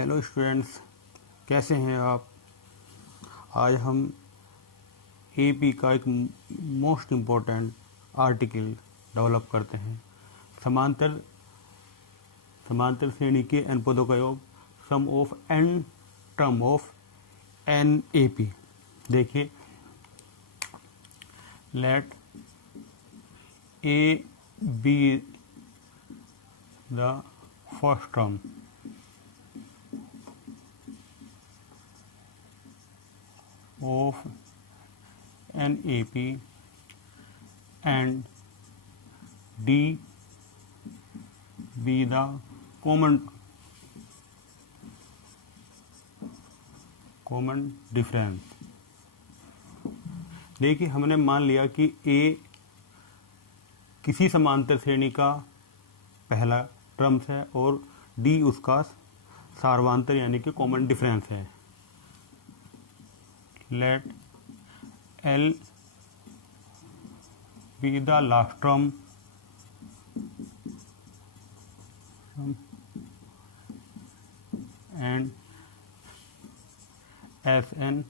Hello students, कैसे हैं आप। आज हम एपी का एक मोस्ट इम्पोर्टेंट आर्टिकल डेवलप करते हैं। समांतर श्रेणी के एन पदों का योग, sum of n term of n AP. देखिए, let a be the first term of NAP and D be the common difference। देखिए, हमने मान लिया कि A किसी समांतर श्रेणी का पहला टर्म्स है और D उसका सार्वांतर यानी कि कॉमन डिफरेंस है। Let L be the last term and Sn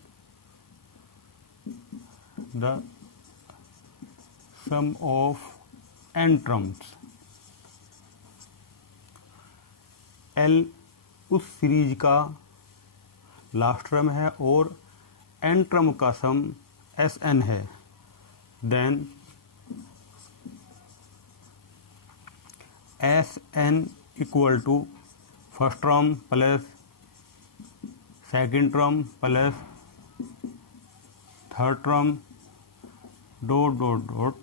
the sum of n terms। L उस सीरीज का लास्ट टर्म है और एन टर्म का सम एस एन है। Then S N equal to first term plus second term plus third term dot dot dot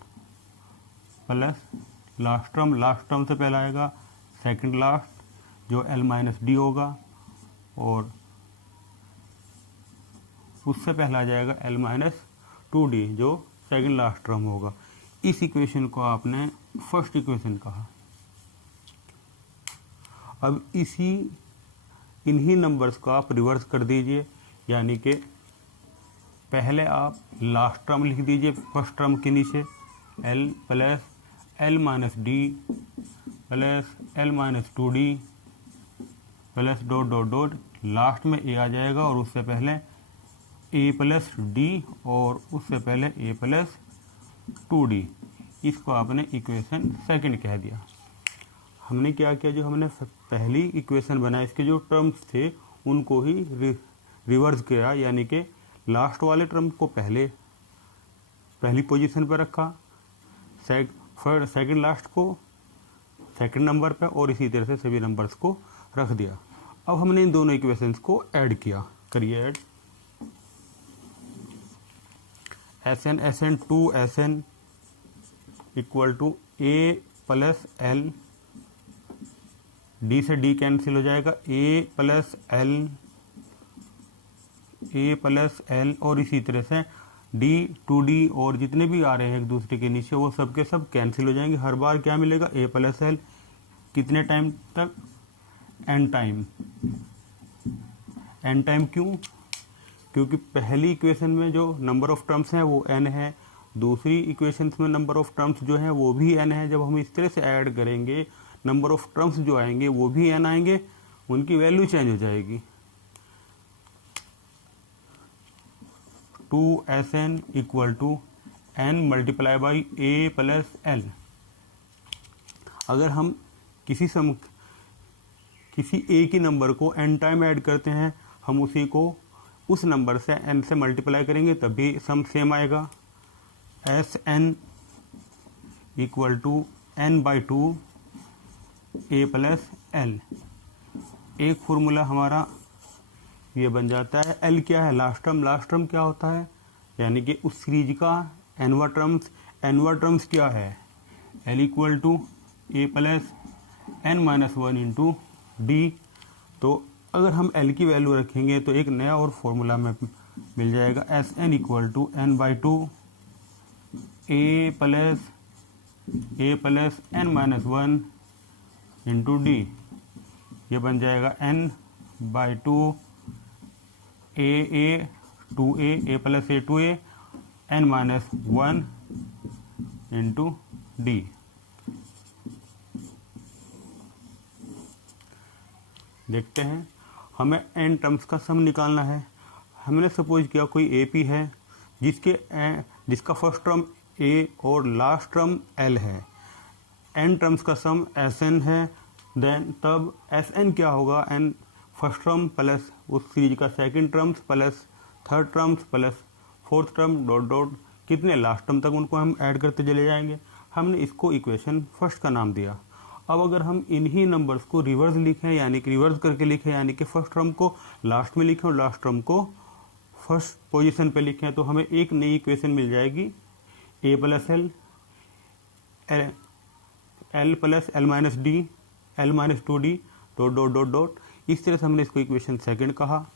plus last term. Last term से पहला आएगा second last जो L minus D होगा और उससे पहला आ जाएगा एल माइनस टू डी जो सेकेंड लास्ट टर्म होगा। इस इक्वेशन को आपने फर्स्ट इक्वेशन कहा। अब इन्हीं नंबर्स को आप रिवर्स कर दीजिए, यानी कि पहले आप लास्ट टर्म लिख दीजिए फर्स्ट टर्म के नीचे L plus l minus D plus l minus two D plus dot dot dot, last में ए आ जाएगा और उससे पहले ए प्लस डी और उससे पहले ए प्लस टू डी। इसको आपने इक्वेशन सेकंड कह दिया। हमने क्या किया, जो हमने पहली इक्वेशन बनाई इसके जो टर्म्स थे उनको ही रिवर्स किया, यानी कि लास्ट वाले टर्म को पहली पोजीशन पर रखा, सेकंड लास्ट को सेकंड नंबर पे और इसी तरह से सभी नंबर्स को रख दिया। अब हमने इन दोनों इक्वेशंस को ऐड किया। करिए add. Sn 2 Sn equal to A plus L, D से डी कैंसिल हो जाएगा, ए प्लस एल और इसी तरह से डी टू डी और जितने भी आ रहे हैं एक दूसरे के नीचे वो सब के सब कैंसिल हो जाएंगे। हर बार क्या मिलेगा, ए प्लस एल। कितने टाइम तक, एन टाइम। क्यों? क्योंकि पहली इक्वेशन में जो नंबर ऑफ टर्म्स हैं वो n है, दूसरी इक्वेशन में नंबर ऑफ टर्म्स जो है वो भी n है। जब हम इस तरह से ऐड करेंगे नंबर ऑफ टर्म्स जो आएंगे वो भी n आएंगे, उनकी वैल्यू चेंज हो जाएगी। 2Sn equal to n multiply by a plus L. अगर हम किसी a की नंबर को n टाइम ऐड करते हैं, हम उसी को उस नंबर से n से मल्टीप्लाई करेंगे तभी सम सेम आएगा। S N equal to n by two A plus L. एक फॉर्मूला हमारा ये बन जाता है। एल क्या है, लास्ट टर्म। लास्ट टर्म क्या होता है, यानी कि उस सीरीज का एनवा टर्म्स क्या है, L equal to A plus N minus one into D. तो अगर हम L की वैल्यू रखेंगे तो एक नया और फॉर्मूला में मिल जाएगा, S N equal to N by two A plus N minus one into D. ये बन जाएगा n by two two A plus A two A N minus one into D. देखते हैं हमें एन टर्म्स का सम निकालना है। हमने सपोज किया कोई ए पी है जिसका फर्स्ट टर्म ए और लास्ट टर्म एल है, एन टर्म्स का सम एस एन है, देन तब एस एन क्या होगा, एन फर्स्ट टर्म प्लस उस सीरीज का second terms plus third terms plus fourth term dot dot कितने लास्ट टर्म तक, उनको हम ऐड करते चले जाएंगे। हमने इसको इक्वेशन फर्स्ट का नाम दिया। अब अगर हम इन्हीं नंबर्स को रिवर्स लिखें, यानी कि रिवर्स करके लिखें, यानी कि फर्स्ट टर्म को लास्ट में लिखें और लास्ट टर्म को फर्स्ट पोजीशन पे लिखें, तो हमें एक नई इक्वेशन मिल जाएगी, a plus l plus l minus d l minus 2d dot dot dot dot. इस तरह से हमने इसको इक्वेशन सेकंड कहा।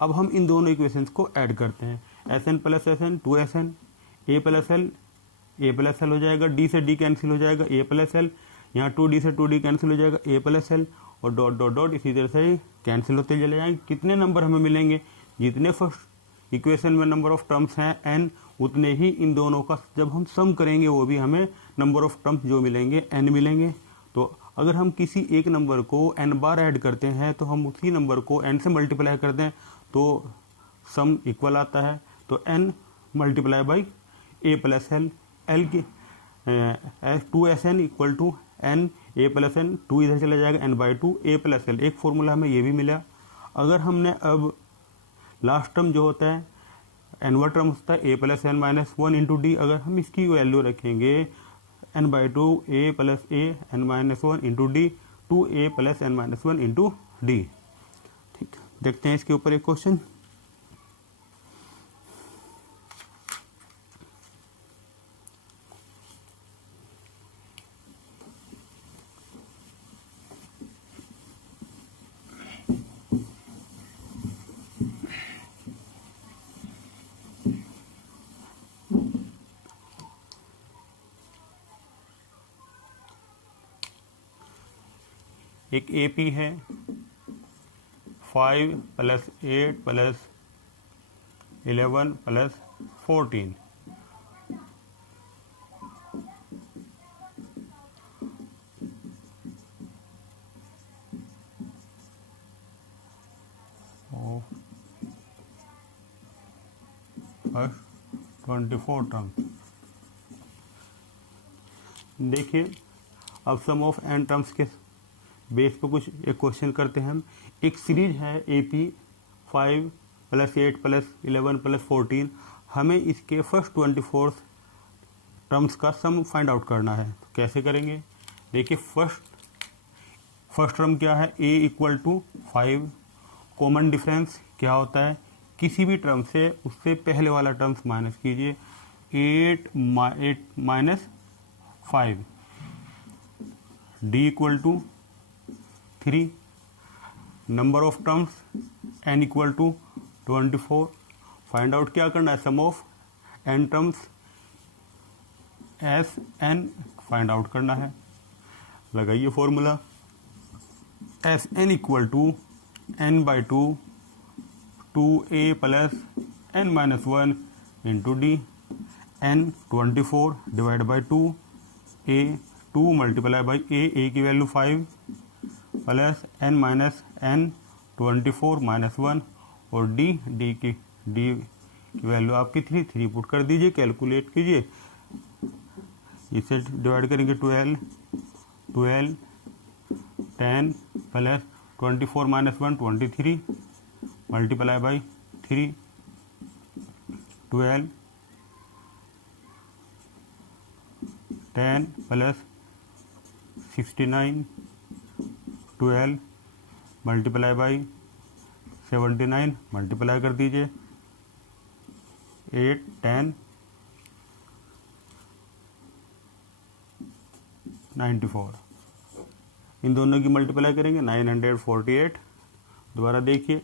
अब हम इन दोनों इक्वेशंस को ऐड करते हैं, S N plus S N 2SN, A plus L हो जाएगा, डी से डी कैंसिल हो जाएगा, ए प्लस एल, यहाँ 2d से 2d कैंसिल हो जाएगा, ए प्लस एल और डॉट डॉट डॉट इसी तरह से कैंसिल होते चले जाएंगे। कितने नंबर हमें मिलेंगे, जितने फर्स्ट इक्वेशन में नंबर ऑफ टर्म्स हैं n, उतने ही इन दोनों का जब हम सम करेंगे वो भी हमें नंबर ऑफ टर्म्स जो मिलेंगे n मिलेंगे। तो अगर हम किसी एक नंबर को n बार ऐड करते हैं तो हम उसी नंबर को n से मल्टीप्लाई करते हैं तो सम इक्वल आता है। तो n multiply by A plus L, L की 2SN equal to n A plus N, 2 इधर चला जाएगा, n/2 ए प्लस एल। एक फॉर्मूला हमें ये भी मिला। अगर हमने अब लास्ट टर्म जो होता है एनवा टर्म होता है a plus N minus 1 into d, अगर हम इसकी वैल्यू रखेंगे n/2 A plus a N minus 1 into d 2a plus N minus 1 into d. ठीक, देखते हैं इसके ऊपर एक क्वेश्चन। एक AP है 5 plus 8 plus 11 plus 14, first 24 term. देखिए अब सम ऑफ एन टर्म्स के बेस पर कुछ एक क्वेश्चन करते हैं हम। एक सीरीज है AP 5 प्लस 8 प्लस 11 प्लस 14, हमें इसके फर्स्ट 24 टर्म्स का सम फाइंड आउट करना है। तो कैसे करेंगे, देखिए फर्स्ट टर्म क्या है, a equal to 5, common difference क्या होता है, किसी भी टर्म से उससे पहले वाला टर्म्स माइनस कीजिए, 8 minus 5, d equal to 3, number of terms n equal to 24। Find out क्या करना है, sum of n terms S N find out करना है। लगाइए formula, S N equal to n/2 2a plus n minus 1 into D, n 24 divide by 2, a 2 multiply by a की value 5 plus n minus n 24 minus 1 और d की value आपकी 3 put कर दीजिए, calculate कीजिए। इसे डिवाइड करेंगे 12 10 plus 24 minus 1 23 multiply by 3, 12 10 plus 69 12 multiply by 79 multiply कर दीजिए, 8 10 94, इन दोनों की मल्टीप्लाई करेंगे 948। दोबारा देखिए,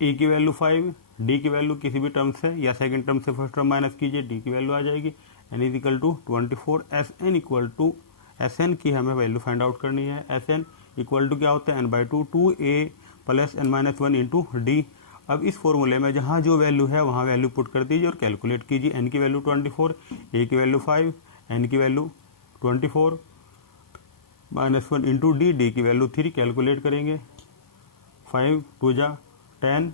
ए की वैल्यू 5, डी की वैल्यू किसी भी टर्म से या सेकंड टर्म से फर्स्ट टर्म माइनस कीजिए, डी की वैल्यू आ जाएगी, N is equal to 24, S N equal to S N की हमें वैल्यू फाइंड आउट करनी है। एस एन इक्वल टू क्या होता है, n/2 2a plus n minus 1 into D. अब इस फॉर्मूले में जहाँ जो वैल्यू है वहाँ वैल्यू पुट कर दीजिए और कैलकुलेट कीजिए। n की वैल्यू 24, a की वैल्यू 5, n की वैल्यू 24, -1 इंटू डी की वैल्यू 3 कैलकुलेट करेंगे। 5 2 जा 10,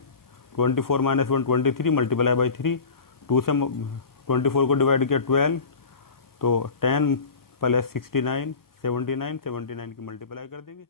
24 - 1 23 मल्टीप्लाई बाई 3, 2 से 24 को डिवाइड किया 12, तो 10 + 69 79 की मल्टीप्लाई कर देंगे।